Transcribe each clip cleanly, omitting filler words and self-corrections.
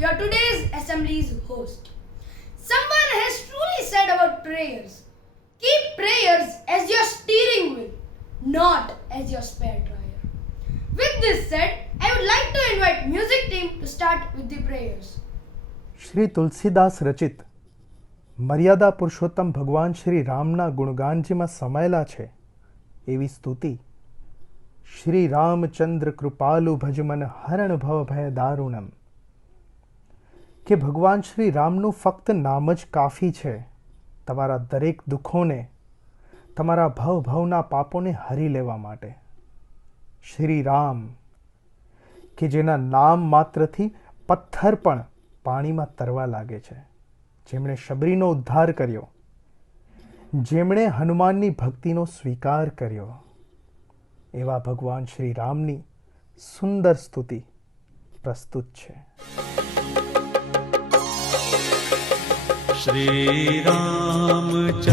Your today's assembly's host. Someone has truly said about prayers, keep prayers as your steering wheel, not as your spare tire. With this said, I would like to invite music team to start with the prayers. Shri Tulsidas रचित મર્યાદા પુરુષોત્તમ ભગવાન શ્રી રામના ગુણગાનજીમાં સમાયેલા છે એવી સ્તુતિ શ્રી રામચંદ્ર કૃપાલુ ભજમન હરણ ભવ ભય દારુણમ કે ભગવાન શ્રી રામનું ફક્ત નામ જ કાફી છે તમારા દરેક દુઃખોને, તમારા ભવના પાપોને હરી લેવા માટે. શ્રી રામ કે જેના નામ માત્રથી પથ્થર પણ પાણીમાં તરવા લાગે છે, જેમણે શબરીનો ઉદ્ધાર કર્યો, જેમણે હનુમાનની ભક્તિનો સ્વીકાર કર્યો, એવા ભગવાન શ્રી રામની સુંદર સ્તુતિ પ્રસ્તુત છે. श्री रामचंद्र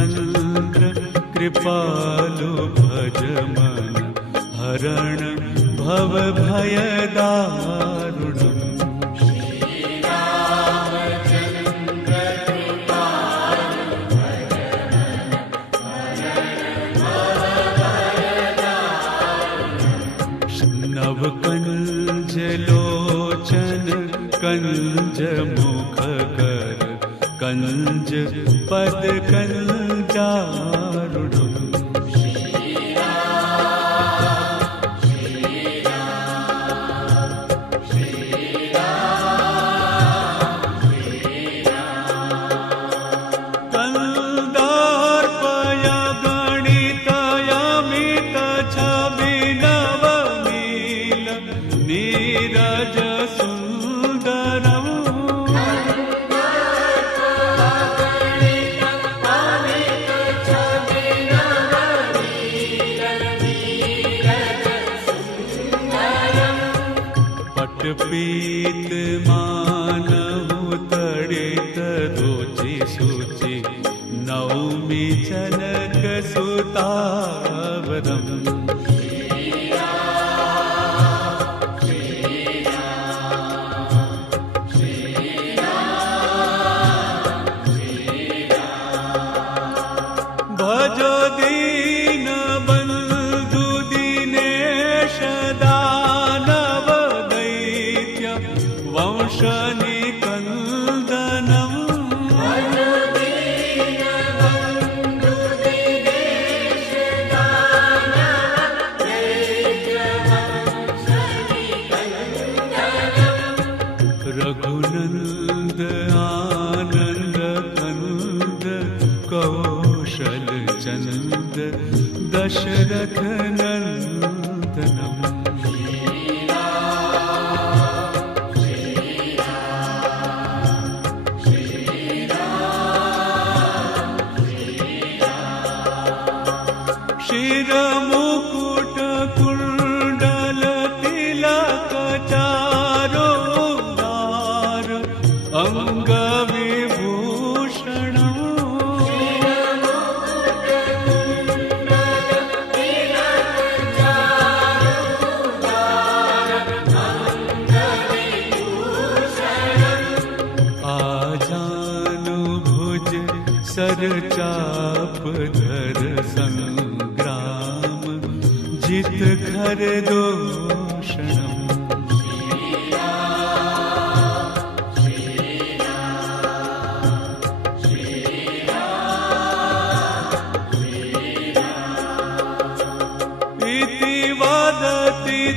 कृपालु भजमन हरण भव भय दारुणम्. नव कंज लोचन कंज मुख कर कंज पद कंजारुणम्. पीत मानहु तड़ित रुचि सुचि नवमी जनक सुतावरम्. भजो दीन बंधु दिनेश दानव वंश निकंदनम्. रघुनंद आनंद कंद कौशल चंद दशरथ नंदनम्. शिर मुकुट कुंडल तिलक चारो दार अंग विभूषण. आजानु भुज सर चाप धर संग्राम जित खर दोषणम्.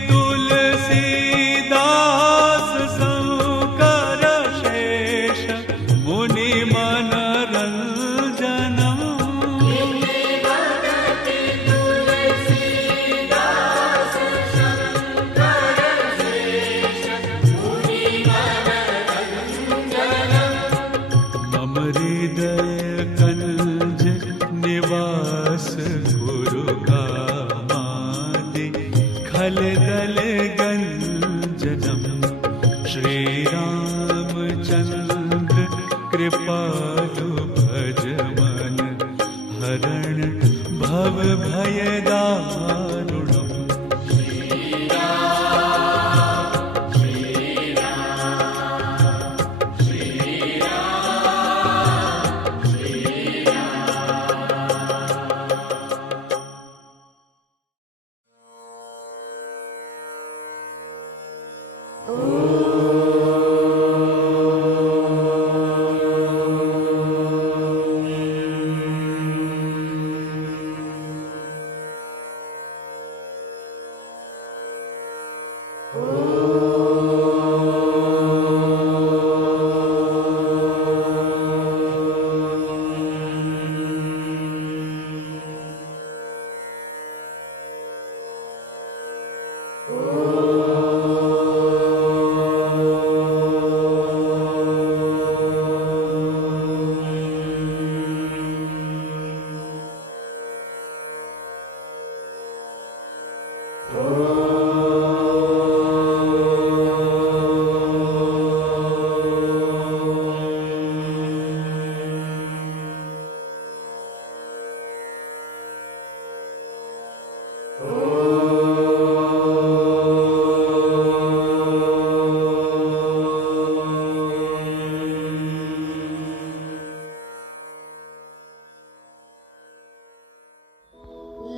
तुलसीदास शंकर शेष मुनि मनरंजनम मम हृदय कंज निवास गुरु कामादि खल दल गंजनम श्री रामचंद्र कृपालु भज मन हरण भव भय दारुणम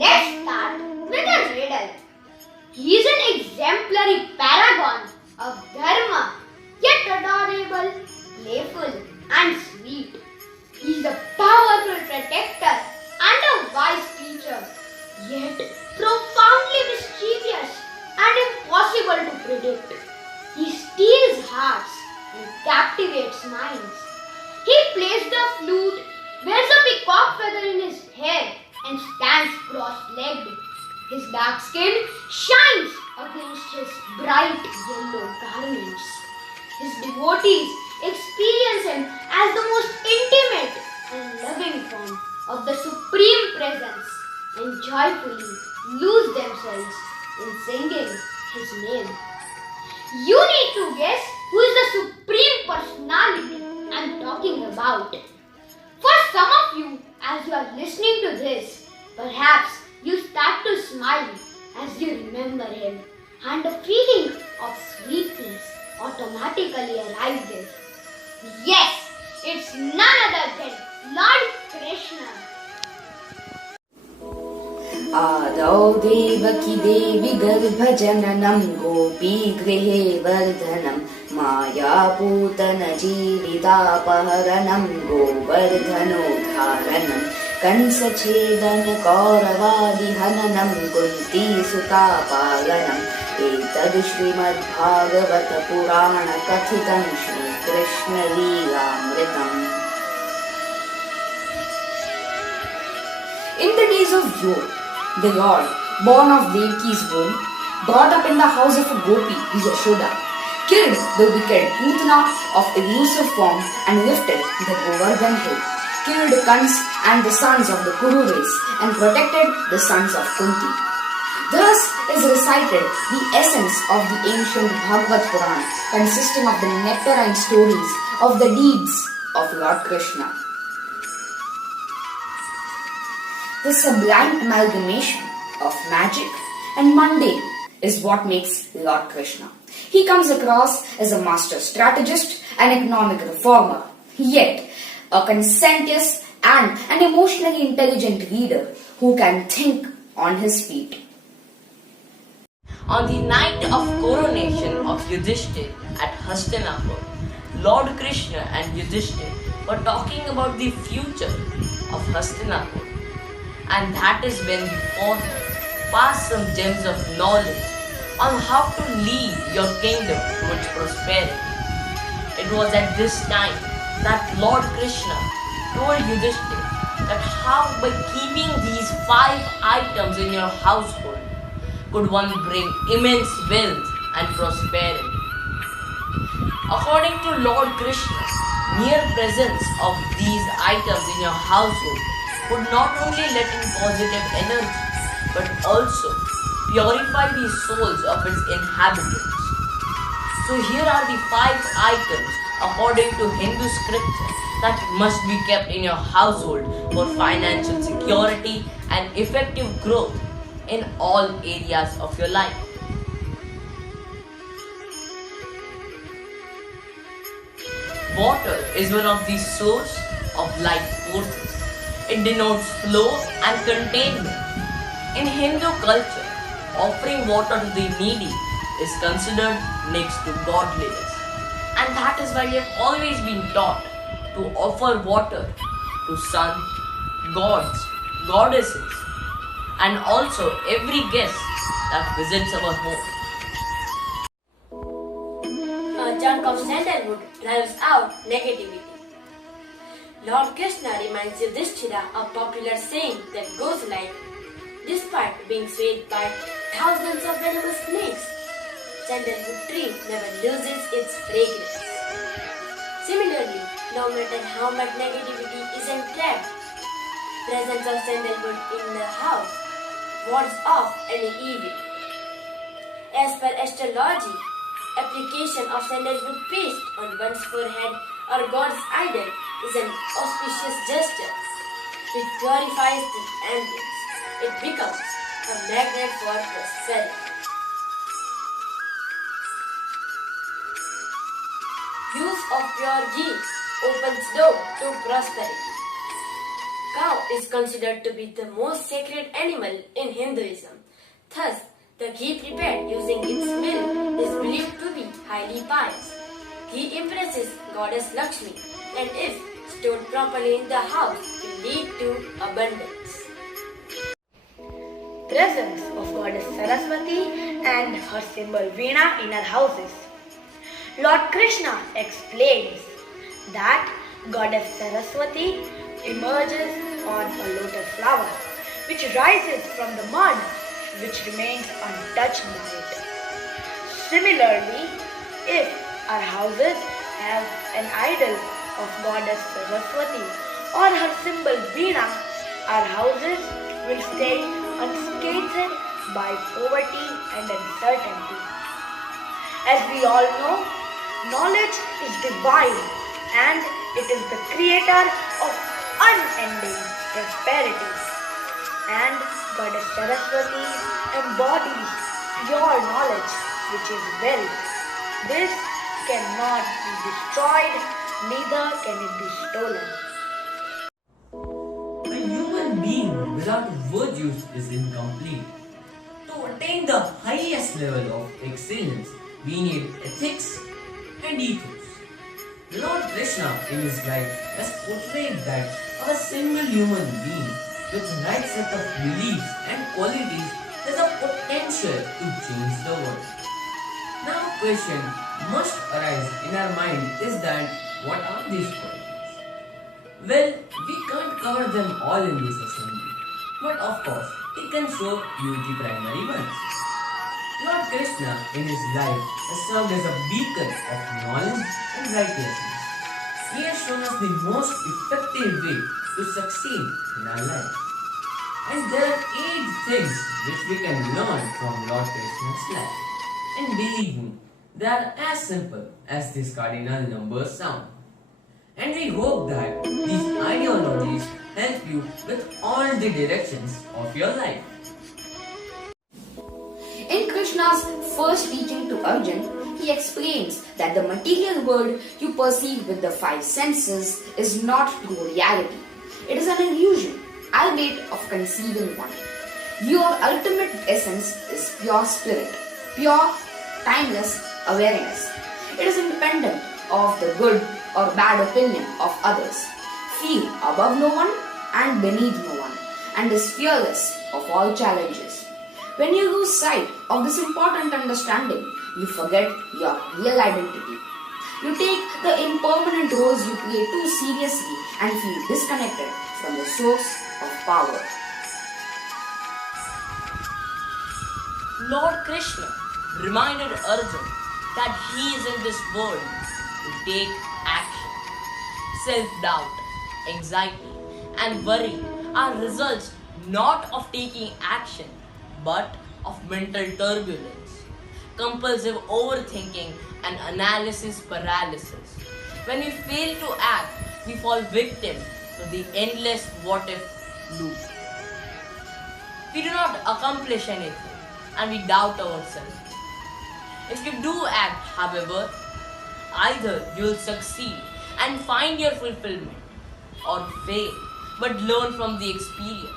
Let's start with a riddle. He is an exemplary paragon of dharma, yet adorable, playful, and sweet. He is a powerful protector and a wise teacher, yet profoundly mischievous and impossible to predict. He steals hearts and captivates minds. He plays the flute, wears a peacock feather in his hair, and stands cross-legged. His dark skin shines against his bright yellow garments. His devotees experience him as the most intimate and loving form of the Supreme Presence and joyfully lose themselves in singing his name. You need to guess who is the Supreme Personality I'm talking about. For some of you, as you are listening to this, perhaps you start to smile as you remember him, and a feeling of sweetness automatically arises. Yes, it's none other than Lord Krishna. आदौ देवकी देवी गर्भजननं गोपीगृहे वर्धनं मायापूतन जीवितापहरणं गोवर्धनोद्धारणं कंसच्छेदन कौरवादिहननं कुन्तीसुतापालनम् एतद् श्रीमद्भागवत पुराण कथितं Shrikrishna लीलामृतम्. In the days of yore, the Lord, born of Devaki's womb, brought up in the house of a gopi, Yashoda, killed the wicked Putana of elusive form and lifted the Govardhan hill, killed Kans and the sons of the Kuru race and protected the sons of Kunti. Thus is recited the essence of the ancient Bhagavad Purana, consisting of the nectarine stories of the deeds of Lord Krishna. The sublime amalgamation of magic and mundane is what makes Lord Krishna. He comes across as a master strategist, an economic reformer, yet a conscientious and an emotionally intelligent leader who can think on his feet. On the night of coronation of Yudhishthir at Hastinapur, Lord Krishna and Yudhishthir were talking about the future of Hastinapur, and that is when the former passed some gems of knowledge on how to lead your kingdom towards prosperity. It was at this time that Lord Krishna told Yudhishthira that how by keeping these 5 items in your household could one bring immense wealth and prosperity. According to Lord Krishna, mere presence of these items in your household would not only let in positive energy but also purify the souls of its inhabitants. So here are the 5 items according to Hindu scripture that must be kept in your household for financial security and effective growth in all areas of your life. Water is one of the source of life forces. It denotes flow and containment. In Hindu culture, offering water to the needy is considered next to godliness. And that is why we have always been taught to offer water to sun, gods, goddesses, and also every guest that visits our home. A chunk of sandalwood drives out negativity. Lord Krishna reminds Yudhishthira a popular saying that goes like, despite being swayed by thousands of venomous snakes, sandalwood tree never loses its fragrance. Similarly, no matter how much negativity is entrapped, presence of sandalwood in the house wards off any evil. As per astrology, application of sandalwood paste on one's forehead or God's idol is an auspicious gesture which purifies the ambience. It becomes a magnet for prosperity. Use of pure ghee opens door to prosperity. Cow is considered to be the most sacred animal in Hinduism. Thus, the ghee prepared using its milk is believed to be highly pious. Ghee impresses Goddess Lakshmi and if stored properly in the house will lead to abundance. Presence of Goddess Saraswati and her symbol Veena in our houses. Lord Krishna explains that Goddess Saraswati emerges on a lotus flower which rises from the mud which remains untouched by it. Similarly, if our houses have an idol of Goddess Saraswati or her symbol Veena, our houses will stay unscathed by poverty and uncertainty. As we all know, knowledge is divine and it is the creator of unending prosperity. And Goddess Saraswati embodies pure knowledge, which is wealth. This cannot be destroyed, neither can it be stolen. A human being without virtues is incomplete. To attain the highest level of excellence, we need ethics and ethos. Lord Krishna in his life has portrayed that a single human being with right set of beliefs and qualities has a potential to change the world. Now a question must arise in our mind is that what are these qualities? Well, we can't cover them all in this assembly, but of course, it can show you the primary ones. Lord Krishna in his life has served as a beacon of knowledge and righteousness. He has shown us the most effective way to succeed in our life. And there are 8 things which we can learn from Lord Krishna's life. And believe me, they are as simple as these cardinal numbers sound. And we hope that these ideologies help you with all the directions of your life. In Krishna's first teaching to Arjun, he explains that the material world you perceive with the 5 senses is not true reality. It is an illusion, albeit of conceiving one. Your ultimate essence is pure spirit, pure, timeless awareness. It is independent of the good or bad opinion of others, free above no one and beneath no one, and is fearless of all challenges. When you lose lose sight of this important understanding, you forget your real identity. You take the impermanent roles you play too seriously and feel disconnected from the source of power. Lord Krishna reminded Arjuna that he is in this world to take action. Self-doubt, anxiety, and worry are results not of taking action but of mental turbulence, compulsive overthinking, and analysis paralysis. When we fail to act, we fall victim to the endless what if loop. We do not accomplish anything and we doubt ourselves. If you do act, however, either you will succeed and find your fulfillment or fail but learn from the experience.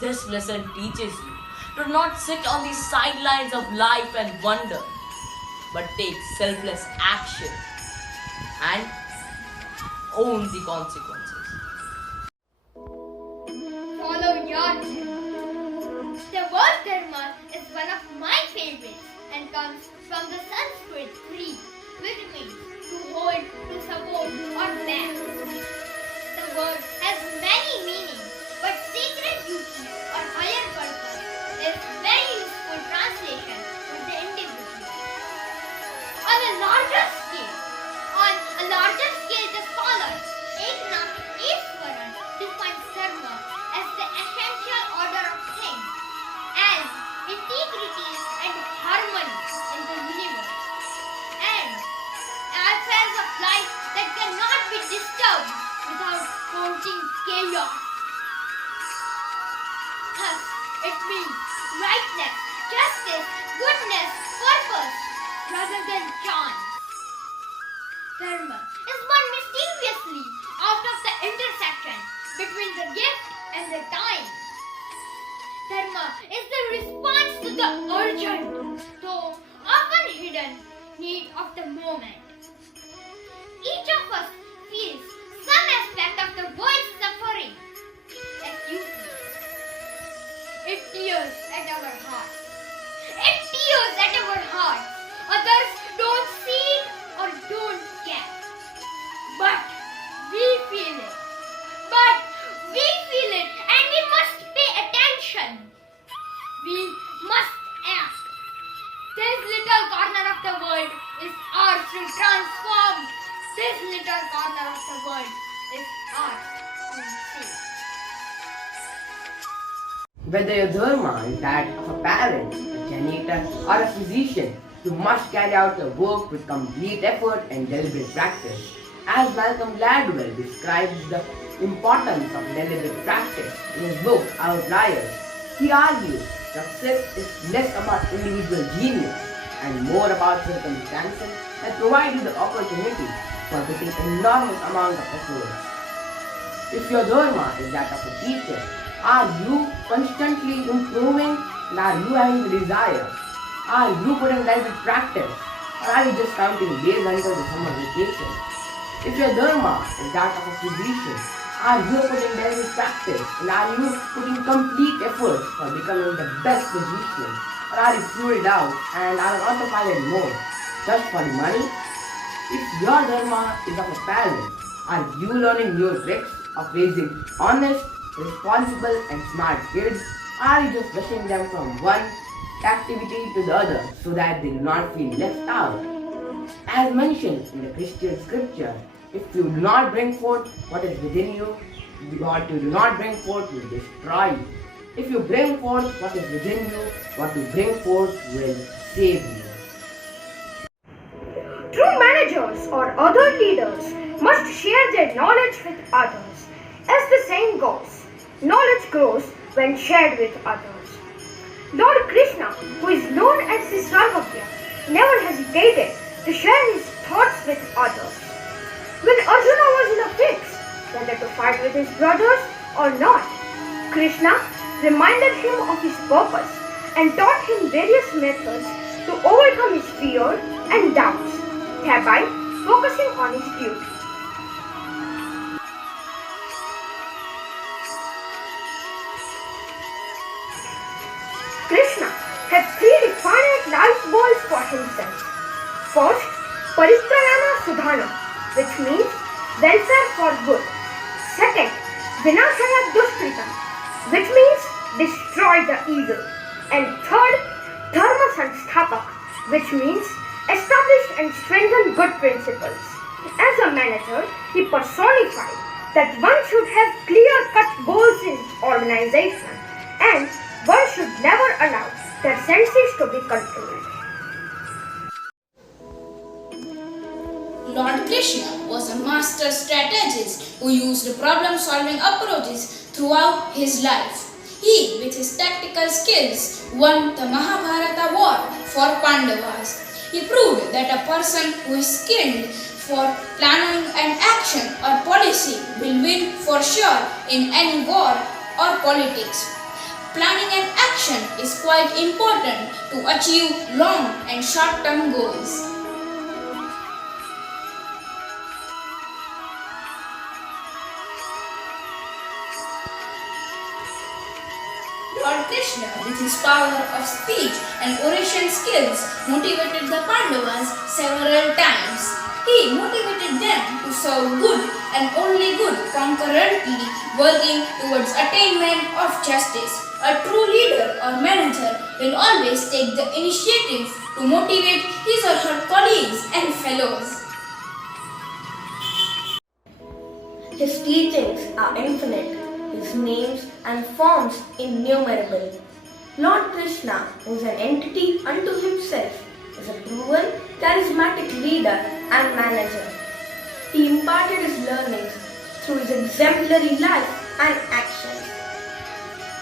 This lesson teaches you to not sit on the sidelines of life and wonder, but take selfless action and own the consequences. Follow your dharma. The word dharma is one of my favorites and comes from the Sanskrit tree, which means to hold, to support, or back. The word has many meanings, but sacred duty or higher purpose is very useful translation for the individual. On a larger scale, the scholar Eknath Eswaran defines dharma as the essential order of things, as integrity and harmony in the universe, and affairs of life that cannot be disturbed without causing chaos. Thus, it means rightness, justice, goodness, purpose, rather than chance. Dharma is born mysteriously out of the intersection between the gift and the time. Dharma is the response to the urgent, though often hidden, need of the moment. Each of us feels some aspect of the world's suffering acutely. It tears at our hearts. Others don't see it or don't care. But we feel it. And we must pay attention. We must act. This little corner of the world is ours to transform. This little corner of the world is ours to save. Whether your dharma is that of a parent, a janitor, or a physician, you must carry out the work with complete effort and deliberate practice. As Malcolm Gladwell describes the importance of deliberate practice in his book Outliers, he argues success is less about individual genius and more about circumstances that provide you the opportunity for putting enormous amount of effort. If your dharma is that of a teacher, are you constantly improving and are you having the desire? Are you putting deliberate practice or are you just counting days until the summer vacation? If your dharma is that of a physician, are you putting deliberate practice and are you putting complete effort for becoming the best physician? Or are you fluid out and are on autopilot mode just for the money? If your dharma is of a parent, are you learning new tricks of raising honest, responsible and smart kids? Are you just rushing them from one activity to the other so that they do not feel left out? As mentioned in the Christian scripture, if you do not bring forth what is within you, what you do not bring forth will destroy you. If you bring forth what is within you, what you bring forth will save you. True managers or other leaders must share their knowledge with others. As the saying goes, knowledge grows when shared with others. Lord Krishna, who is known as the Sarvagya, never hesitated to share his thoughts with others. When Arjuna was in a fix, whether to fight with his brothers or not, Krishna reminded him of his purpose and taught him various methods to overcome his fear and doubts, thereby focusing on his duty. Krishna had which means welfare for good. Second, Vinashaya Dushkritam, which means destroy the evil. And third, Dharma Sansthapak, which means establish and strengthen good principles. As a manager, he personified that one should have clear-cut goals in organization and one should never allow their senses to be controlled. Lord Krishna was a master strategist who used problem-solving approaches throughout his life. He, with his tactical skills, won the Mahabharata war for Pandavas. He proved that a person who is skilled for planning an action or policy will win for sure in any war or politics. Planning an action is quite important to achieve long and short-term goals. Lord Krishna, with his power of speech and oration skills, motivated the Pandavas several times. He motivated them to serve good and only good, concurrently working towards attainment of justice. A true leader or manager will always take the initiative to motivate his or her colleagues and fellows. His teachings are infinite, his names and forms innumerable. Lord Krishna, who is an entity unto himself, is a proven, charismatic leader and manager. He imparted his learnings through his exemplary life and actions.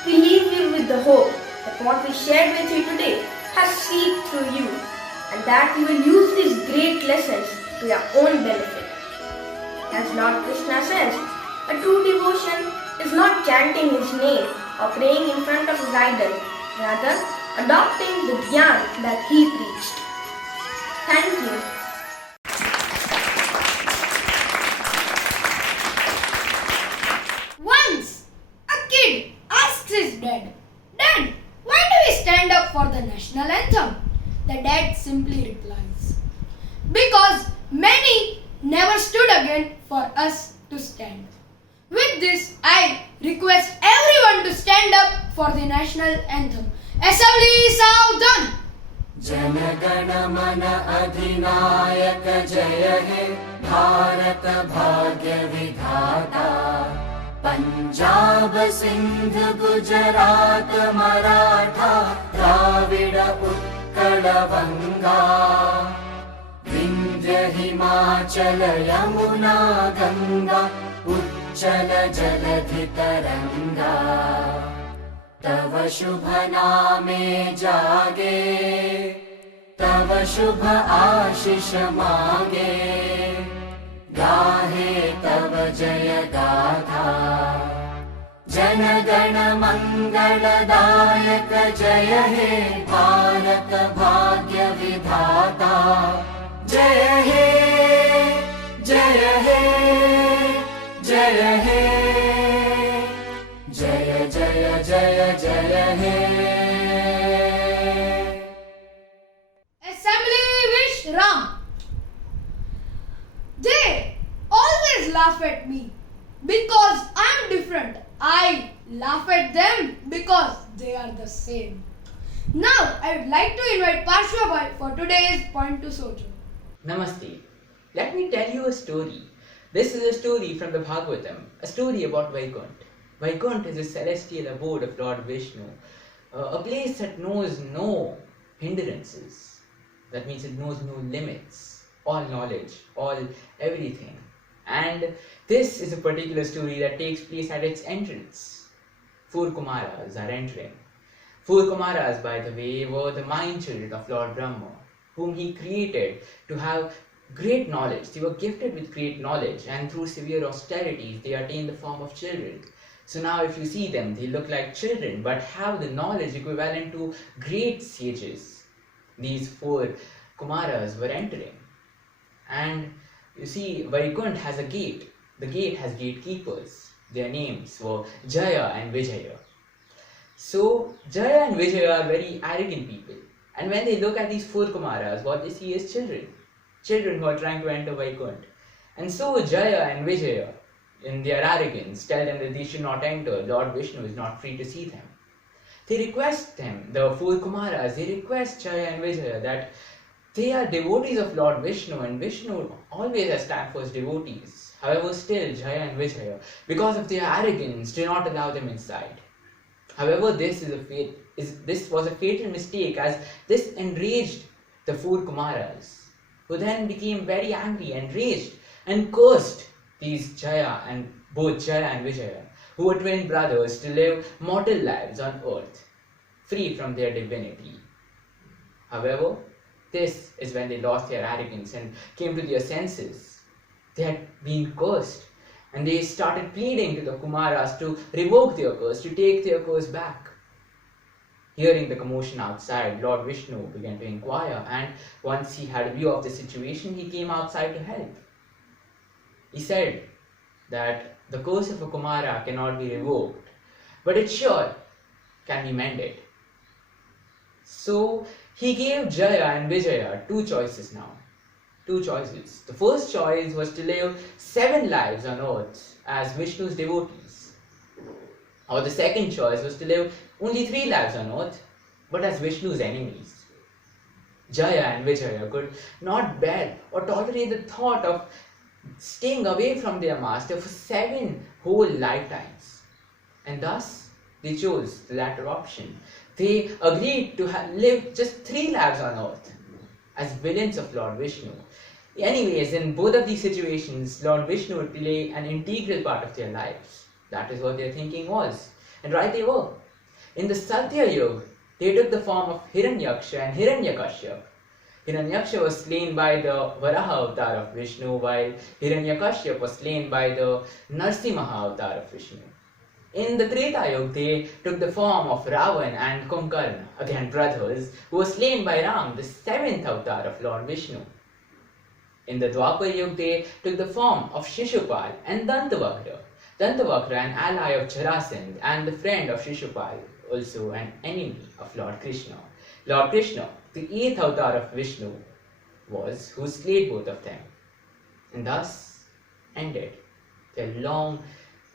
We leave you with the hope that what we shared with you today has seeped through you and that you will use these great lessons to your own benefit. As Lord Krishna says, a true devotion is not chanting his name or praying in front of his idol, rather adopting the dhyan that he preached. Thank you. Once, a kid asks his dad, "Dad, why do we stand up for the national anthem?" The dad simply replies, "Because many never stood again for us to stand." With this, I request everyone to stand up for the national anthem. Assembly Saudhan! जनगण मन अधिनायक जय हे भारत भाग्य विधाता पंजाब सिंध गुजरात मराठा द्राविड उत्कल बंगा विंध्य हिमाचल यमुना गंगा उच्चल जलधि तरंगा तव शुभ नामे जागे तव शुभ आशीष मांगे गाहे तव जय गाथा जन गण मंगलदायक जय हे भारत भाग्य विधाता जय हे जय हे जय हे जय जय जय जय हे Assembly wish Ram. They always laugh at me because I'm different. I laugh at them because they are the same. Now I would like to invite Parshva for today's Point to Sojo. Namaste. Let me tell you a story. This is a story from the Bhagavatam, a story about Vaikuntha. Vaikuntha is a celestial abode of Lord Vishnu, a place that knows no hindrances. That means it knows no limits, all knowledge, all everything. And this is a particular story that takes place at its entrance. 4 Kumaras are entering. 4 Kumaras, by the way, were the mind children of Lord Brahma, whom he created to have great knowledge. They were gifted with great knowledge, and through severe austerities they attained the form of children. So now if you see them, they look like children but have the knowledge equivalent to great sages. These 4 Kumaras were entering. And you see, Vaikuntha has a gate. The gate has gatekeepers. Their names were Jaya and Vijaya. So Jaya and Vijaya are very arrogant people. And when they look at these 4 Kumaras, what they see is children. Children who are trying to enter Vaikuntha. And so Jaya and Vijaya, in their arrogance, tell them that they should not enter. Lord Vishnu is not free to see them. They request them, the four Kumaras, they request Jaya and Vijaya that they are devotees of Lord Vishnu, and Vishnu always has time for his devotees. However, still Jaya and Vijaya, because of their arrogance, do not allow them inside. However, this was a fatal mistake, as this enraged the four Kumaras, who then became very angry and raged and cursed these both Jaya and Vijaya, who were twin brothers, to live mortal lives on earth, free from their divinity. However, this is when they lost their arrogance and came to their senses. They had been cursed, and they started pleading to the Kumaras to revoke their curse, to take their curse back. Hearing the commotion outside, Lord Vishnu began to inquire, and once he had a view of the situation, he came outside to help. He said that the curse of a Kumara cannot be revoked, but it sure can be mended. So he gave Jaya and Vijaya two choices now. Two choices. The first choice was to live 7 lives on earth as Vishnu's devotees. Or the second choice was to live only 3 lives on earth, but as Vishnu's enemies. Jaya and Vijaya could not bear or tolerate the thought of staying away from their master for 7 whole lifetimes. And thus, they chose the latter option. They agreed to live just 3 lives on earth as villains of Lord Vishnu. Anyways, in both of these situations, Lord Vishnu would play an integral part of their lives. That is what their thinking was. And right they were. In the Satya Yuga, they took the form of Hiranyaksha and Hiranyakashyap. Hiranyaksha was slain by the Varaha avatar of Vishnu, while Hiranyakashyap was slain by the Narsimha avatar of Vishnu. In the Treta Yuga, they took the form of Ravan and Kumkarna, again brothers, who were slain by Ram, the 7th avatar of Lord Vishnu. In the Dwapar Yuga, they took the form of Shishupal and Dantavakra. Dantavakra, an ally of Jarasandha and the friend of Shishupal, also an enemy of Lord Krishna. Lord Krishna, the 8th avatar of Vishnu, was who slayed both of them, and thus ended their long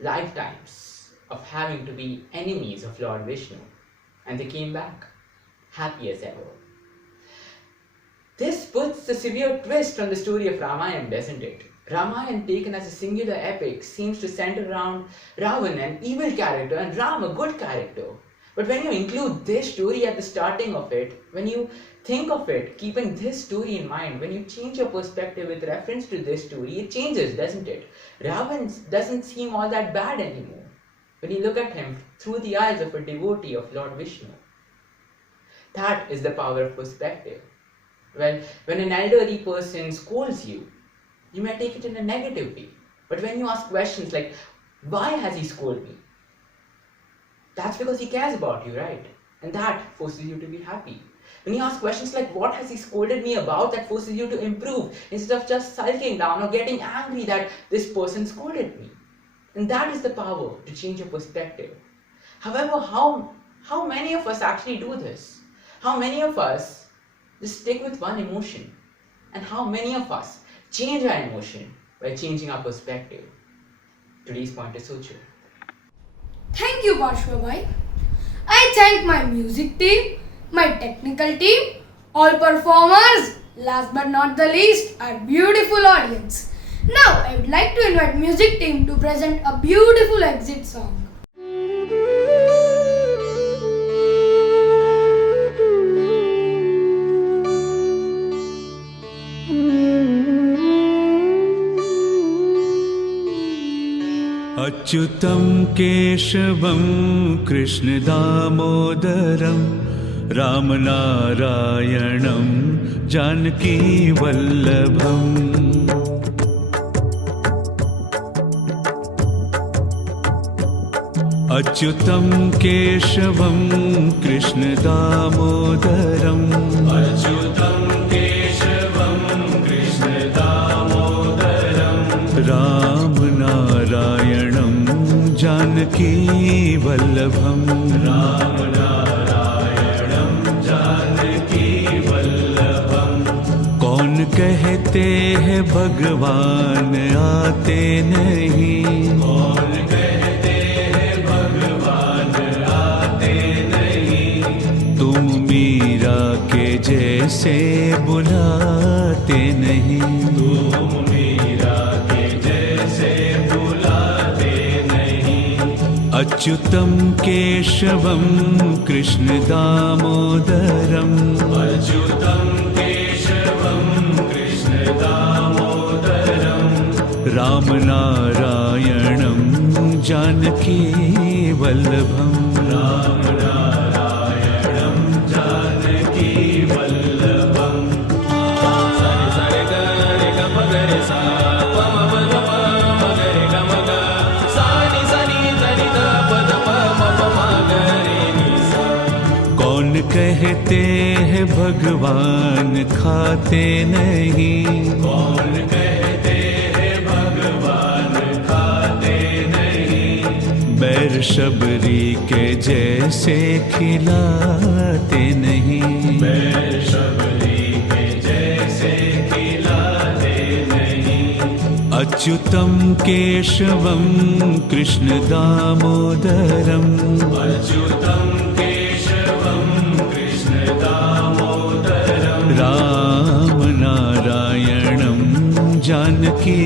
lifetimes of having to be enemies of Lord Vishnu, and they came back happy as ever. This puts a severe twist on the story of Ramayana, doesn't it? Ramayana, taken as a singular epic, seems to center around Ravan, an evil character, and Ram, a good character. But when you include this story at the starting of it, when you think of it, keeping this story in mind, when you change your perspective with reference to this story, it changes, doesn't it? Ravan doesn't seem all that bad anymore when you look at him through the eyes of a devotee of Lord Vishnu. That is the power of perspective. Well, when an elderly person scolds you, you may take it in a negative way. But when you ask questions like, why has he scolded me? That's because he cares about you, right? And that forces you to be happy. When you ask questions like, what has he scolded me about? That forces you to improve instead of just sulking down or getting angry that this person scolded me. And that is the power to change your perspective. However, how many of us actually do this? How many of us just stick with one emotion? And how many of us change our emotion by changing our perspective? Today's point is so true. Thank you, Parshva. I thank my music team, my technical team, all performers, last but not the least, our beautiful audience. Now, I would like to invite music team to present a beautiful exit song. अच्युतं केशवं कृष्णदामोदरं रामनारायणं जानकीवल्लभम् अच्युतं केशवं कृष्णदामोदरम् अच्युतं केशवं कृष्णदामोदरं रामनारायणं जानकीवल्लभम् रामनारायणं जानकीवल्लभम् कौन कहते हैं भगवान आते नहीं? कौन कहते हैं भगवान आते नहीं? तुम मीरा के जैसे बुलाते नहीं? तुम मीरा के जैसे बुलाते नहीं? अच्युतम केशवम कृष्ण दामोदरम, अच्युतम राम नारायणं जानकी वल्लभम, राम नारायणं जानकी वल्लभम। सरे सरे गरे ग मगरे सा प म प द प मगरे ग मग सा नि सा नि ध नि ध प द प म प म ग रे नि सा। कौन कहते हैं भगवान खाते नहीं? कौन कहते हैं भगवान खाते नहीं? बैर शबरी के जैसे खिलाते नहीं? बैर शबरी के जैसे खिलाते नहीं? अच्युतम केशवम कृष्ण दामोदरम, अच्युतम राम नारायणं जानकी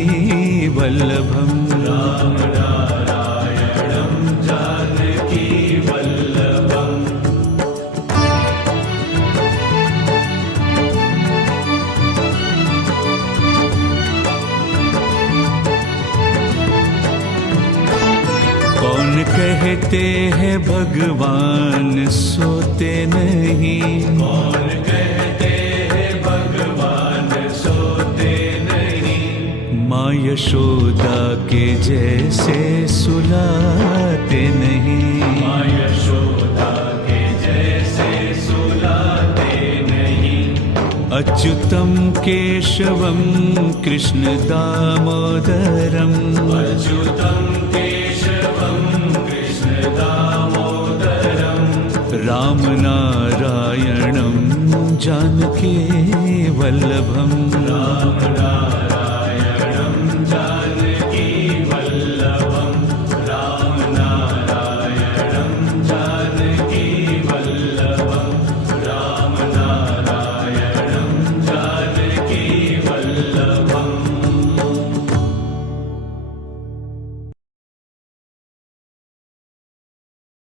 वल्लभम, राम नारायणं जानकी वल्लभम। कौन कहते हैं भगवान सोते नहीं? कौन कहते हैं भगवान सोते नहीं? माँ यशोदा के जैसे सुलाते नहीं? माँ यशोदा के जैसे सुलाते नहीं? अच्युतम केशवम कृष्ण दामोदरम, अच्युतम राम नारायणं जानकी वल्लभम, राम